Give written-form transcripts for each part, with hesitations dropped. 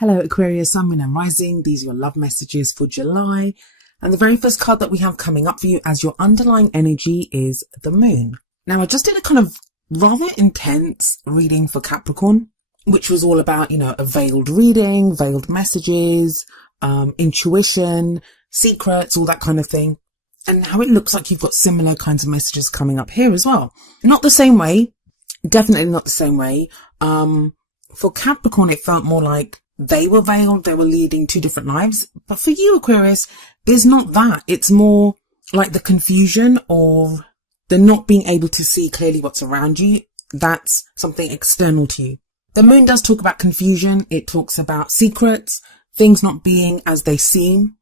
Hello Aquarius, Sun, Moon and Rising. These are your love messages for July. And the very first card that we have coming up for you as your underlying energy is the Moon. Now I just did a kind of rather intense reading for Capricorn, which was all about, a veiled reading, veiled messages, intuition, secrets, all that kind of thing. And how it looks like you've got similar kinds of messages coming up here as well. Not the same way, definitely not the same way. For Capricorn, it felt more like they were veiled, they were leading two different lives. But for you, Aquarius, it's not that. It's more like the confusion of the not being able to see clearly what's around you. That's something external to you. The Moon does talk about confusion. It talks about secrets, things not being as they seem.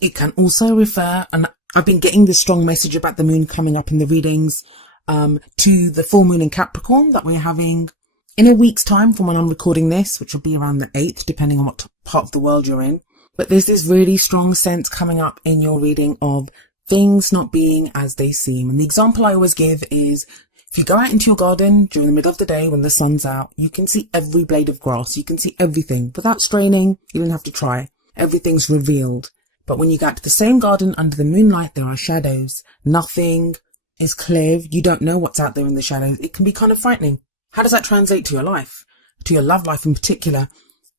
It can also refer, and I've been getting this strong message about the Moon coming up in the readings, to the full moon in Capricorn that we're having in a week's time from when I'm recording this, which will be around the 8th, depending on what part of the world you're in. But there's this really strong sense coming up in your reading of things not being as they seem. And the example I always give is, if you go out into your garden during the middle of the day when the sun's out, you can see every blade of grass. You can see everything without straining. You don't have to try. Everything's revealed. But when you get to the same garden under the moonlight, there are shadows. Nothing is clear. You don't know what's out there in the shadows. It can be kind of frightening. How does that translate to your life, to your love life in particular?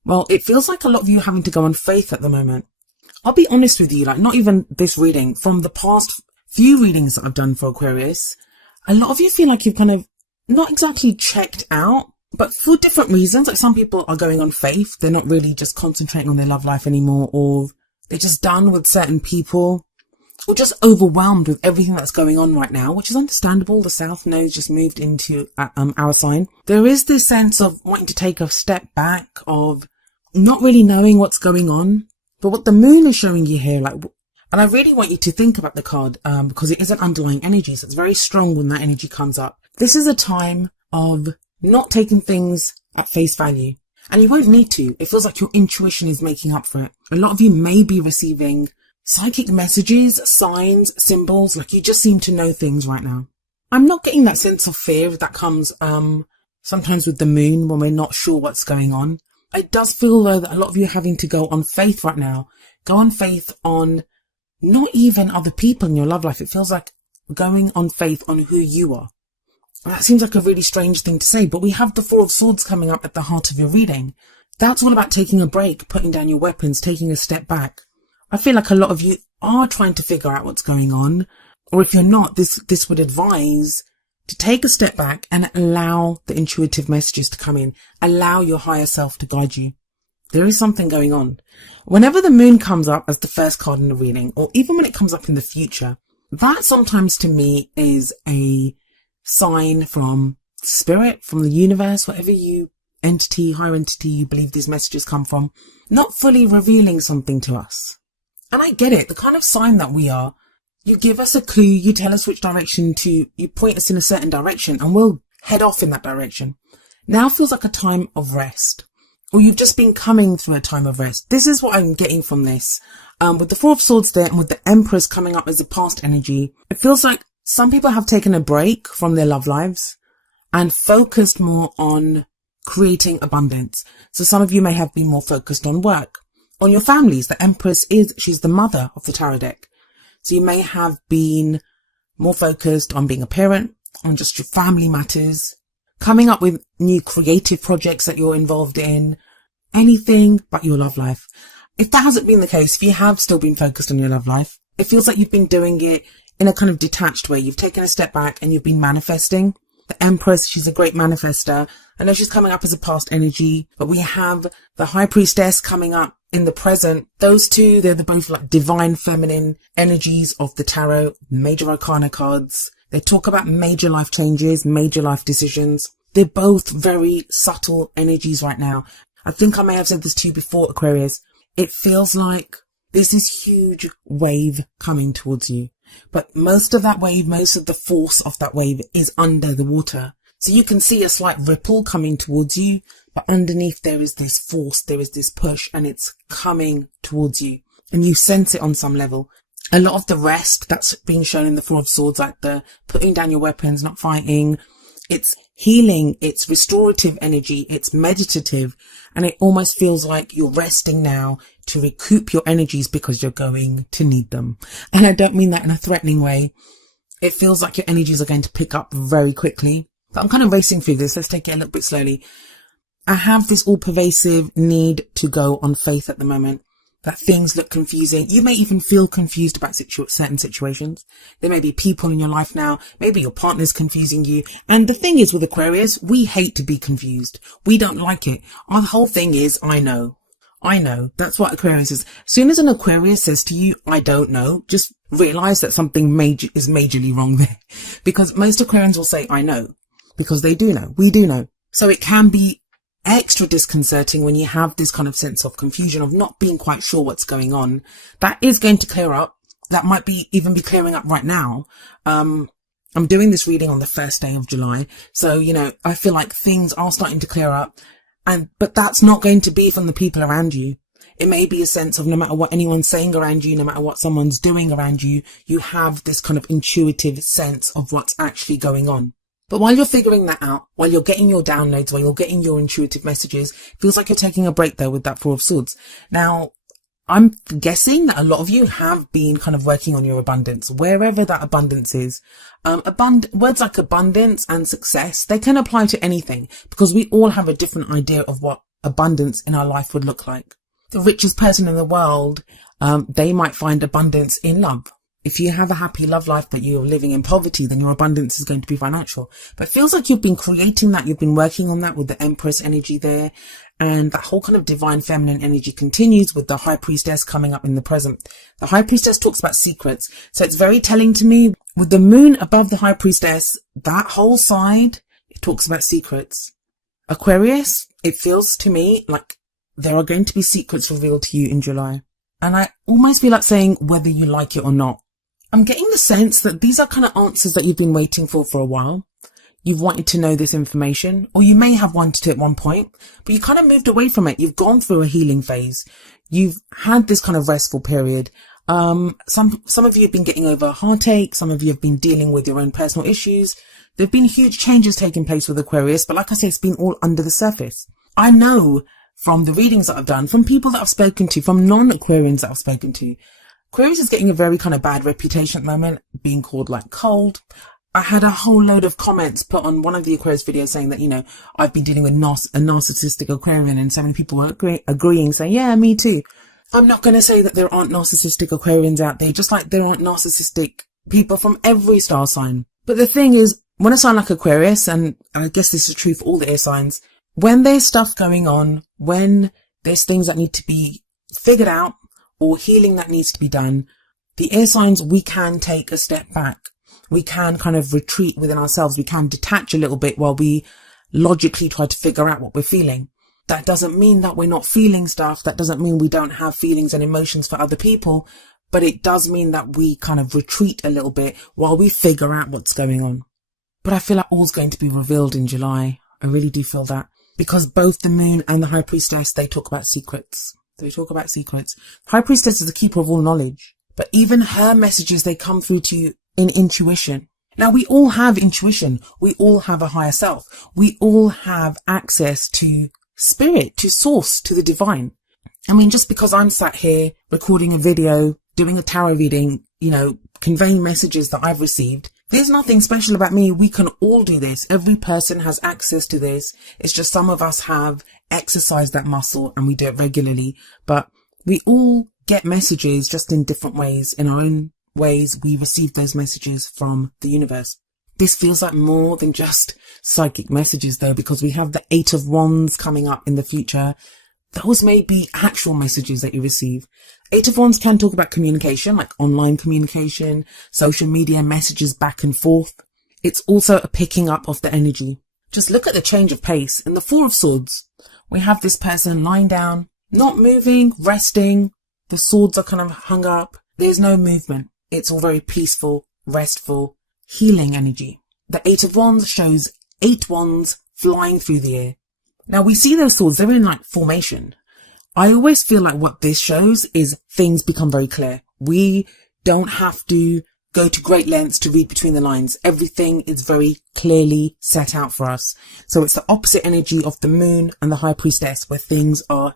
Well, it feels like a lot of you are having to go on faith at the moment. I'll be honest with you, like not even this reading, from the past few readings that I've done for Aquarius, a lot of you feel like you've kind of not exactly checked out, but for different reasons. Like some people are going on faith. They're not really just concentrating on their love life anymore, or they're just done with certain people, or just overwhelmed with everything that's going on right now, which is understandable. The South Node just moved into our sign. There is this sense of wanting to take a step back, of not really knowing what's going on. But what the Moon is showing you here, and I really want you to think about the card, because it is an underlying energy, so it's very strong when that energy comes up. This is a time of not taking things at face value. And you won't need to. It feels like your intuition is making up for it. A lot of you may be receiving psychic messages, signs, symbols, like you just seem to know things right now. I'm not getting that sense of fear that comes sometimes with the Moon when we're not sure what's going on. It does feel though that a lot of you are having to go on faith right now. Go on faith on not even other people in your love life. It feels like going on faith on who you are. That seems like a really strange thing to say, but we have the Four of Swords coming up at the heart of your reading. That's all about taking a break, putting down your weapons, taking a step back. I feel like a lot of you are trying to figure out what's going on, or if you're not, this would advise to take a step back and allow the intuitive messages to come in. Allow your higher self to guide you. There is something going on. Whenever the Moon comes up as the first card in the reading, or even when it comes up in the future, that sometimes to me is a sign from spirit, from the universe, whatever higher entity you believe these messages come from, not fully revealing something to us. And I get it, the kind of sign that we are, you give us a clue, you tell us which direction you point us in a certain direction, and we'll head off in that direction. Now feels like a time of rest, or you've just been coming through a time of rest. This is what I'm getting from this. With the Four of Swords there, and with the Empress coming up as a past energy, it feels like some people have taken a break from their love lives and focused more on creating abundance. So some of you may have been more focused on work, on your families. The Empress she's the mother of the tarot deck. So you may have been more focused on being a parent, on just your family matters, coming up with new creative projects that you're involved in, anything but your love life. If that hasn't been the case, if you have still been focused on your love life, it feels like you've been doing it in a kind of detached way. You've taken a step back and you've been manifesting. The Empress, she's a great manifester. I know she's coming up as a past energy, but we have the High Priestess coming up in the present. Those two, they're both like divine feminine energies of the tarot, major arcana cards. They talk about major life changes, major life decisions. They're both very subtle energies right now. I think I may have said this to you before, Aquarius. It feels like there's this huge wave coming towards you. But most of that wave, most of the force of that wave is under the water. So you can see a slight ripple coming towards you, but underneath there is this force, there is this push, and it's coming towards you. And you sense it on some level. A lot of the rest that's being shown in the Four of Swords, like the putting down your weapons, not fighting, It's healing, it's restorative energy, it's meditative, and it almost feels like you're resting now to recoup your energies because you're going to need them. And I don't mean that in a threatening way. It feels like your energies are going to pick up very quickly. But I'm kind of racing through this. Let's take it a little bit slowly. I have this all-pervasive need to go on faith at the moment. That things look confusing. You may even feel confused about certain situations. There may be people in your life now. Maybe your partner's confusing you. And the thing is with Aquarius, we hate to be confused. We don't like it. Our whole thing is, I know. I know. That's what Aquarius is. As soon as an Aquarius says to you, I don't know, just realize that something is majorly wrong there. Because most Aquarians will say, I know. Because they do know. We do know. So it can be extra disconcerting when you have this kind of sense of confusion, of not being quite sure what's going on. That is going to clear up. That might be even be clearing up right now. I'm doing this reading on the first day of July. So, I feel like things are starting to clear up. But that's not going to be from the people around you. It may be a sense of no matter what anyone's saying around you, no matter what someone's doing around you, you have this kind of intuitive sense of what's actually going on. But while you're figuring that out, while you're getting your downloads, while you're getting your intuitive messages, it feels like you're taking a break there with that Four of Swords. Now, I'm guessing that a lot of you have been kind of working on your abundance, wherever that abundance is. Words like abundance and success, they can apply to anything because we all have a different idea of what abundance in our life would look like. The richest person in the world, they might find abundance in love. If you have a happy love life but you're living in poverty, then your abundance is going to be financial. But it feels like you've been creating that. You've been working on that with the Empress energy there. And that whole kind of divine feminine energy continues with the High Priestess coming up in the present. The High Priestess talks about secrets. So it's very telling to me with the moon above the High Priestess, that whole side, it talks about secrets. Aquarius, it feels to me like there are going to be secrets revealed to you in July. And I almost feel like saying whether you like it or not. I'm getting the sense that these are kind of answers that you've been waiting for a while. You've wanted to know this information, or you may have wanted to at one point, but you kind of moved away from it. You've gone through a healing phase. You've had this kind of restful period. Some of you have been getting over a heartache. Some of you have been dealing with your own personal issues. There have been huge changes taking place with Aquarius, but like I say, it's been all under the surface. I know from the readings that I've done, from people that I've spoken to, from non-Aquarians that I've spoken to, Aquarius is getting a very kind of bad reputation at the moment, being called like cold. I had a whole load of comments put on one of the Aquarius videos saying that, I've been dealing with a narcissistic Aquarian, and so many people were agreeing, saying, yeah, me too. I'm not going to say that there aren't narcissistic Aquarians out there, just like there aren't narcissistic people from every star sign. But the thing is, when a sign like Aquarius, and I guess this is true for all the air signs, when there's stuff going on, when there's things that need to be figured out, or healing that needs to be done, the air signs, we can take a step back. We can kind of retreat within ourselves. We can detach a little bit while we logically try to figure out what we're feeling. That doesn't mean that we're not feeling stuff. That doesn't mean we don't have feelings and emotions for other people. But it does mean that we kind of retreat a little bit while we figure out what's going on. But I feel like all's going to be revealed in July. I really do feel that. Because both the moon and the High Priestess, they talk about secrets. They talk about secrets. High Priestess is the keeper of all knowledge. But even her messages, they come through to you in intuition. Now, we all have intuition. We all have a higher self. We all have access to spirit, to source, to the divine. I mean, just because I'm sat here recording a video, doing a tarot reading, conveying messages that I've received, there's nothing special about me. We can all do this. Every person has access to this. It's just some of us have exercised that muscle and we do it regularly. But we all get messages just in different ways. In our own ways, we receive those messages from the universe. This feels like more than just psychic messages though, because we have the Eight of Wands coming up in the future. Those may be actual messages that you receive. Eight of Wands can talk about communication, like online communication, social media, messages back and forth. It's also a picking up of the energy. Just look at the change of pace. In the Four of Swords, we have this person lying down, not moving, resting. The swords are kind of hung up. There's no movement. It's all very peaceful, restful, healing energy. The Eight of Wands shows 8 wands flying through the air. Now we see those swords, they're in like formation. I always feel like what this shows is things become very clear. We don't have to go to great lengths to read between the lines. Everything is very clearly set out for us. So it's the opposite energy of the moon and the high priestess, where things are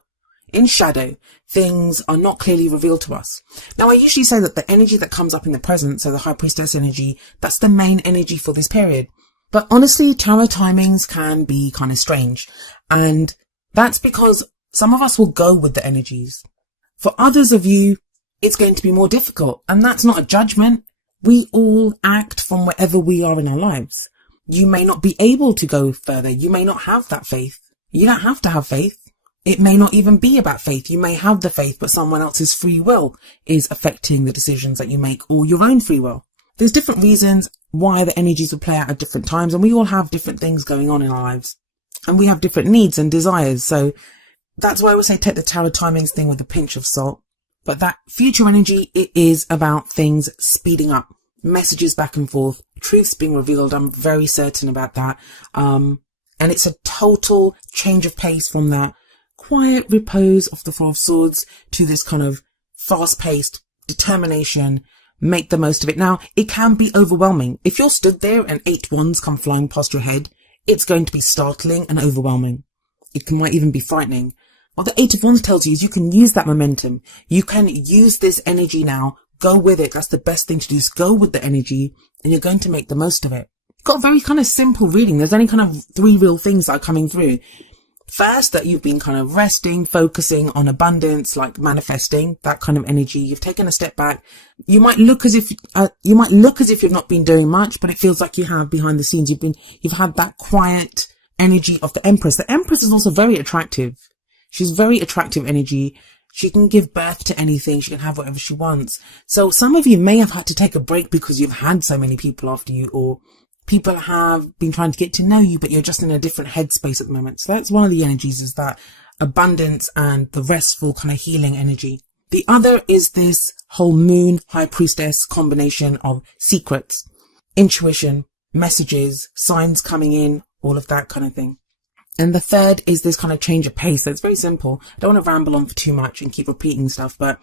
in shadow. Things are not clearly revealed to us. Now, I usually say that the energy that comes up in the present, so the high priestess energy, that's the main energy for this period. But honestly, tarot timings can be kind of strange. And that's because some of us will go with the energies. For others of you, it's going to be more difficult. And that's not a judgment. We all act from wherever we are in our lives. You may not be able to go further. You may not have that faith. You don't have to have faith. It may not even be about faith. You may have the faith, but someone else's free will is affecting the decisions that you make, or your own free will. There's different reasons why the energies will play out at different times, and we all have different things going on in our lives. And we have different needs and desires. So that's why I would say take the tarot timings thing with a pinch of salt. But that future energy, it is about things speeding up, messages back and forth, truths being revealed. I'm very certain about that. And it's a total change of pace from that quiet repose of the Four of Swords to this kind of fast-paced determination, make the most of it. Now, it can be overwhelming. If you're stood there and 8 wands come flying past your head, it's going to be startling and overwhelming. It might even be frightening. What the 8 of Wands tells you is you can use that momentum. You can use this energy now. Go with it. That's the best thing to do, is go with the energy, and you're going to make the most of it. You've got a very kind of simple reading. There's only kind of 3 real things that are coming through. First, that you've been kind of resting, focusing on abundance, like manifesting, that kind of energy. You've taken a step back. You might look as if you've not been doing much, but it feels like you have behind the scenes. You've had that quiet energy of the Empress. The Empress is also very attractive. She's very attractive energy. She can give birth to anything. She can have whatever she wants. So some of you may have had to take a break because you've had so many people after you, or people have been trying to get to know you, but you're just in a different headspace at the moment. So that's one of the energies, is that abundance and the restful kind of healing energy. The other is this whole moon high priestess combination of secrets, intuition, messages, signs coming in, all of that kind of thing. And the third is this kind of change of pace. So it's very simple. I don't want to ramble on for too much and keep repeating stuff, but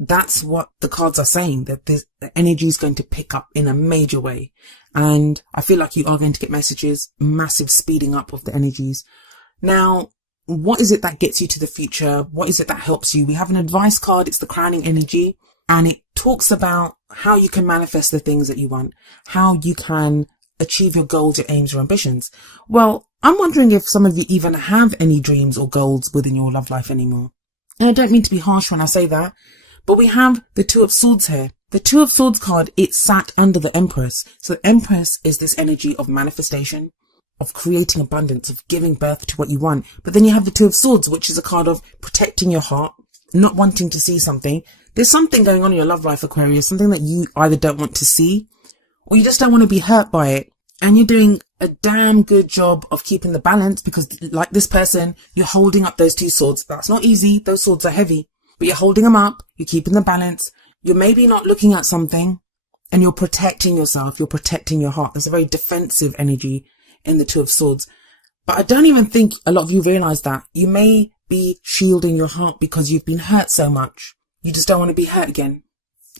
that's what the cards are saying, that the energy is going to pick up in a major way. And I feel like you are going to get messages, massive speeding up of the energies. Now, what is it that gets you to the future? What is it that helps you? We have an advice card. It's the crowning energy, and it talks about how you can manifest the things that you want, how you can achieve your goals, your aims, your ambitions. Well, I'm wondering if some of you even have any dreams or goals within your love life anymore. And I don't mean to be harsh when I say that, but we have the Two of Swords here. The Two of Swords card, it sat under the Empress. So the Empress is this energy of manifestation, of creating abundance, of giving birth to what you want. But then you have the Two of Swords, which is a card of protecting your heart, not wanting to see something. There's something going on in your love life, Aquarius, something that you either don't want to see, or you just don't want to be hurt by it. And you're doing a damn good job of keeping the balance, because like this person, you're holding up those 2 swords. That's not easy. Those swords are heavy, but you're holding them up. You're keeping the balance. You're maybe not looking at something, and you're protecting yourself. You're protecting your heart. There's a very defensive energy in the Two of Swords. But I don't even think a lot of you realize that. You may be shielding your heart because you've been hurt so much. You just don't want to be hurt again.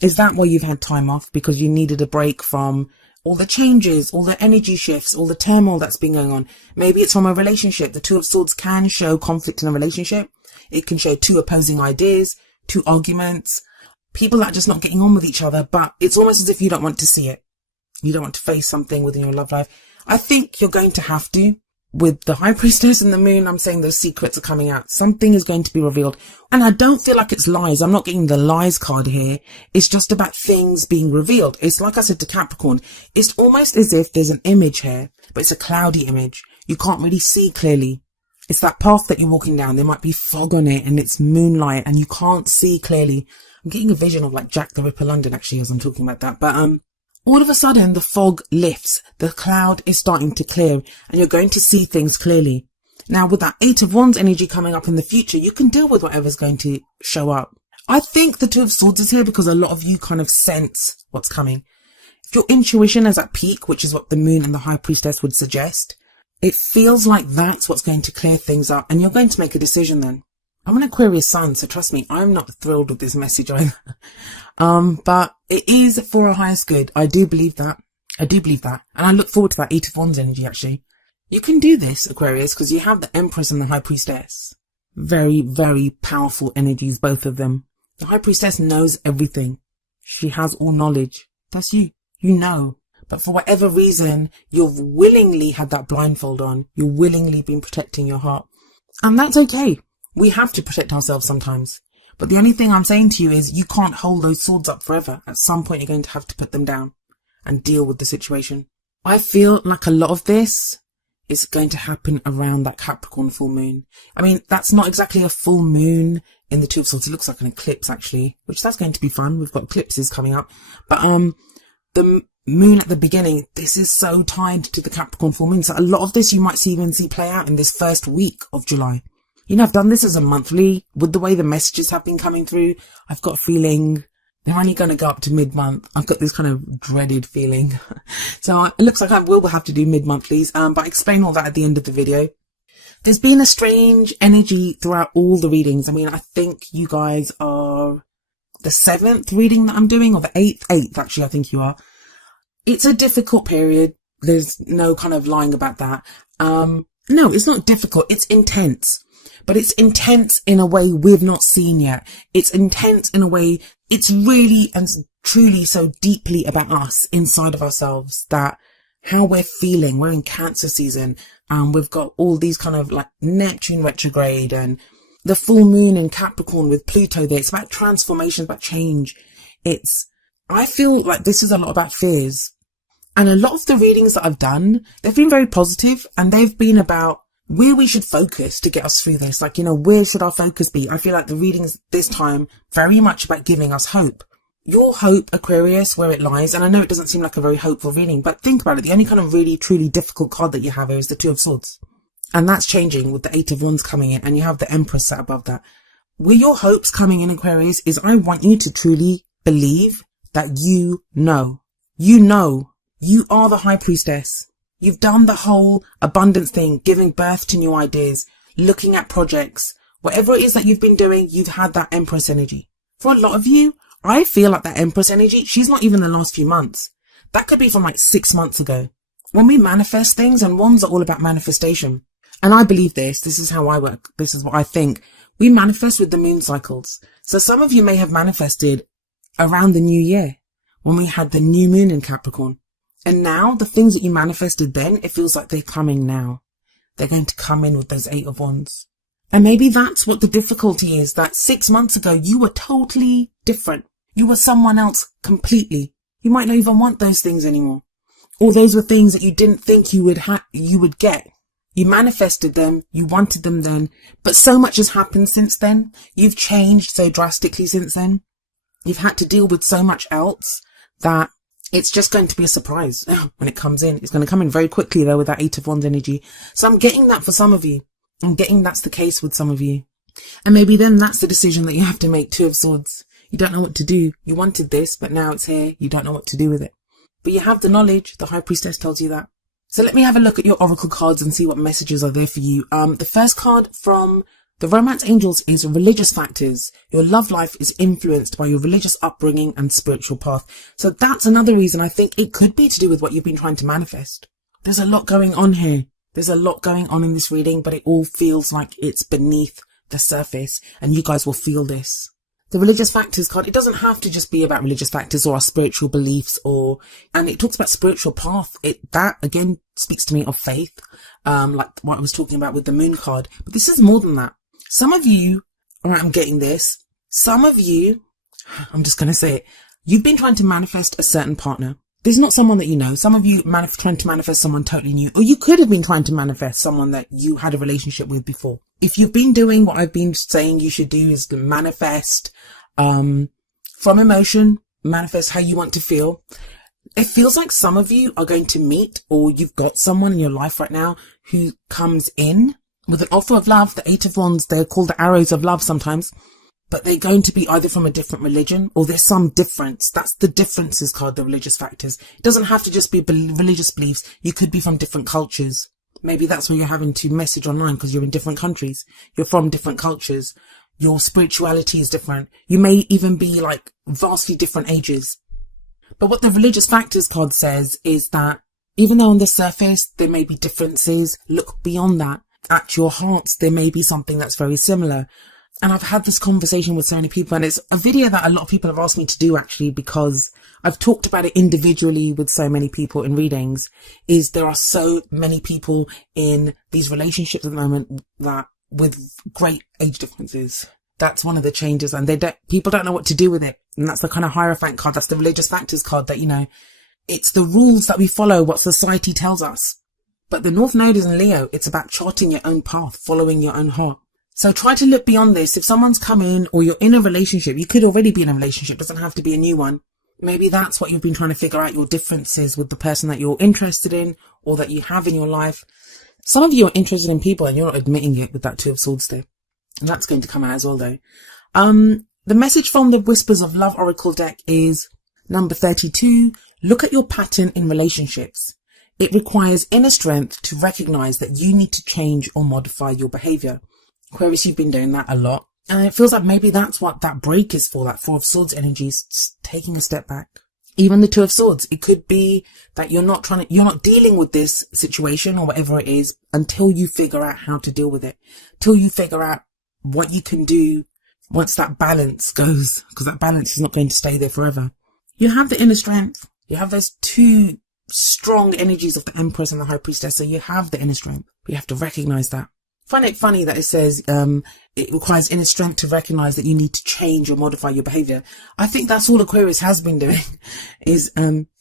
Is that why you've had time off? Because you needed a break from all the changes, all the energy shifts, all the turmoil that's been going on. Maybe it's from a relationship. The Two of Swords can show conflict in a relationship. It can show 2 opposing ideas, 2 arguments, people that are just not getting on with each other, but it's almost as if you don't want to see it. You don't want to face something within your love life. I think you're going to have to. With the High Priestess and the Moon, I'm saying those secrets are coming out. Something is going to be revealed. And I don't feel like it's lies. I'm not getting the lies card here. It's just about things being revealed. It's like I said to Capricorn. It's almost as if there's an image here, but it's a cloudy image. You can't really see clearly. It's that path that you're walking down. There might be fog on it and it's moonlight and you can't see clearly. I'm getting a vision of like Jack the Ripper London actually as I'm talking about that. But all of a sudden the fog lifts. The cloud is starting to clear and you're going to see things clearly. Now with that 8 of Wands energy coming up in the future, you can deal with whatever's going to show up. I think the 2 of Swords is here because a lot of you kind of sense what's coming. If your intuition is at peak, which is what the Moon and the High Priestess would suggest, it feels like that's what's going to clear things up and you're going to make a decision then. I'm an Aquarius sun, so trust me, I'm not thrilled with this message either. But it is for our highest good. I do believe that. I do believe that. And I look forward to that 8 of Wands energy, actually. You can do this, Aquarius, because you have the Empress and the High Priestess. Very, very powerful energies, both of them. The High Priestess knows everything. She has all knowledge. That's you. You know. But for whatever reason, you've willingly had that blindfold on. You've willingly been protecting your heart. And that's okay. We have to protect ourselves sometimes. But the only thing I'm saying to you is you can't hold those swords up forever. At some point, you're going to have to put them down and deal with the situation. I feel like a lot of this is going to happen around that Capricorn full moon. I mean, that's not exactly a full moon in the Two of Swords. It looks like an eclipse, actually, which that's going to be fun. We've got eclipses coming up. But the moon at the beginning, this is so tied to the Capricorn full moon. So a lot of this you might even see play out in this first week of July. You know, I've done this as a monthly. With the way the messages have been coming through, I've got a feeling they're only going to go up to mid-month. I've got this kind of dreaded feeling. So it looks like I will have to do mid-monthlies, but I explain all that at the end of the video. There's been a strange energy throughout all the readings. I mean, I think you guys are the 7th reading that I'm doing, or the 8th actually, I think you are. It's a difficult period. There's no kind of lying about that. No, it's not difficult. It's intense. But it's intense in a way we've not seen yet. It's intense in a way, it's really and truly so deeply about us, inside of ourselves, that how we're feeling. We're in Cancer season, and we've got all these kind of like Neptune retrograde and the full moon in Capricorn with Pluto there. It's about transformation, about change. I feel like this is a lot about fears. And a lot of the readings that I've done, they've been very positive, and they've been about where we should focus to get us through this. Like, you know, where should our focus be? I feel like the readings this time very much about giving us hope. Your hope, Aquarius, where it lies, and I know it doesn't seem like a very hopeful reading, but think about it. The only kind of really, truly difficult card that you have here is the Two of Swords. And that's changing with the 8 of Wands coming in, and you have the Empress sat above that. Where your hope's coming in, Aquarius, is I want you to truly believe that you know. You know. You are the High Priestess. You've done the whole abundance thing, giving birth to new ideas, looking at projects. Whatever it is that you've been doing, you've had that Empress energy. For a lot of you, I feel like that Empress energy, she's not even the last few months. That could be from like 6 months ago. When we manifest things, and Wands are all about manifestation. And I believe this is how I work. This is what I think. We manifest with the moon cycles. So some of you may have manifested around the new year, when we had the new moon in Capricorn. And now the things that you manifested then, it feels like they're coming now. They're going to come in with those 8 of Wands. And maybe that's what the difficulty is, that 6 months ago, you were totally different. You were someone else completely. You might not even want those things anymore. Or those were things that you didn't think you would get. You manifested them. You wanted them then. But so much has happened since then. You've changed so drastically since then. You've had to deal with so much else that it's just going to be a surprise when it comes in. It's going to come in very quickly, though, with that 8 of Wands energy. So I'm getting that for some of you. I'm getting that's the case with some of you. And maybe then that's the decision that you have to make, 2 of Swords. You don't know what to do. You wanted this, but now it's here. You don't know what to do with it. But you have the knowledge. The High Priestess tells you that. So let me have a look at your oracle cards and see what messages are there for you. The first card from the Romance Angels is religious factors. Your love life is influenced by your religious upbringing and spiritual path. So that's another reason I think it could be to do with what you've been trying to manifest. There's a lot going on here. There's a lot going on in this reading, but it all feels like it's beneath the surface, and you guys will feel this. The religious factors card, it doesn't have to just be about religious factors or our spiritual beliefs, and it talks about spiritual path. That again speaks to me of faith, like what I was talking about with the moon card. But this is more than that. Some of you, all right, I'm getting this. Some of you, I'm just going to say it, you've been trying to manifest a certain partner. There's not someone that you know. Some of you trying to manifest someone totally new, or you could have been trying to manifest someone that you had a relationship with before. If you've been doing what I've been saying you should do, is to manifest from emotion, manifest how you want to feel. It feels like some of you are going to meet, or you've got someone in your life right now who comes in with an offer of love. The 8 of Wands, they're called the arrows of love sometimes, but they're going to be either from a different religion, or there's some difference. That's the differences card, the religious factors. It doesn't have to just be religious beliefs. You could be from different cultures. Maybe that's why you're having to message online, because you're in different countries. You're from different cultures. Your spirituality is different. You may even be like vastly different ages. But what the religious factors card says is that even though on the surface there may be differences, look beyond that. At your hearts, there may be something that's very similar. And I've had this conversation with so many people, and it's a video that a lot of people have asked me to do actually, because I've talked about it individually with so many people in readings, is there are so many people in these relationships at the moment that with great age differences. That's one of the changes, and people don't know what to do with it. And that's the kind of Hierophant card. That's the religious factors card that, you know, it's the rules that we follow, what society tells us. But the North Node is in Leo. It's about charting your own path, following your own heart. So try to look beyond this. If someone's come in or you're in a relationship, you could already be in a relationship. It doesn't have to be a new one. Maybe that's what you've been trying to figure out, your differences with the person that you're interested in or that you have in your life. Some of you are interested in people and you're not admitting it with that Two of Swords there. And that's going to come out as well though. The message from the Whispers of Love Oracle deck is number 32. Look at your pattern in relationships. It requires inner strength to recognize that you need to change or modify your behavior. Aquarius, you've been doing that a lot. And it feels like maybe that's what that break is for, that Four of Swords energy is taking a step back. Even the Two of Swords, it could be that you're not dealing with this situation or whatever it is until you figure out how to deal with it. Till you figure out what you can do once that balance goes, because that balance is not going to stay there forever. You have the inner strength. You have those two strong energies of the Empress and the High Priestess. So you have the inner strength. But you have to recognize that. I find it funny that it says it requires inner strength to recognize that you need to change or modify your behavior. I think that's all Aquarius has been doing is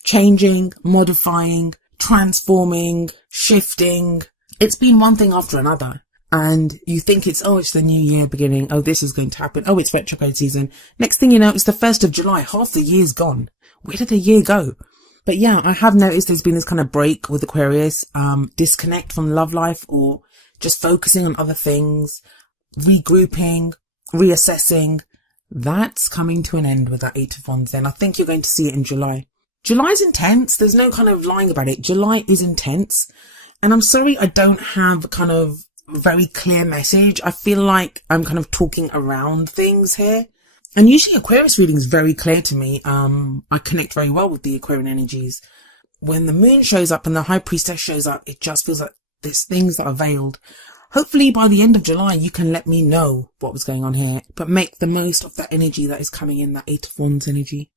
changing, modifying, transforming, shifting. It's been one thing after another. And you think it's the new year beginning. Oh, this is going to happen. Oh, it's retrograde season. Next thing you know, it's the 1st of July. Half the year's gone. Where did the year go? But yeah, I have noticed there's been this kind of break with Aquarius, disconnect from love life or just focusing on other things, regrouping, reassessing. That's coming to an end with that Eight of Wands then. I think you're going to see it in July. July's intense. There's no kind of lying about it. July is intense. And I'm sorry I don't have kind of very clear message. I feel like I'm kind of talking around things here. And usually Aquarius reading is very clear to me. I connect very well with the Aquarian energies. When the moon shows up and the High Priestess shows up, it just feels like there's things that are veiled. Hopefully by the end of July, you can let me know what was going on here, but make the most of that energy that is coming in, that Eight of Wands energy.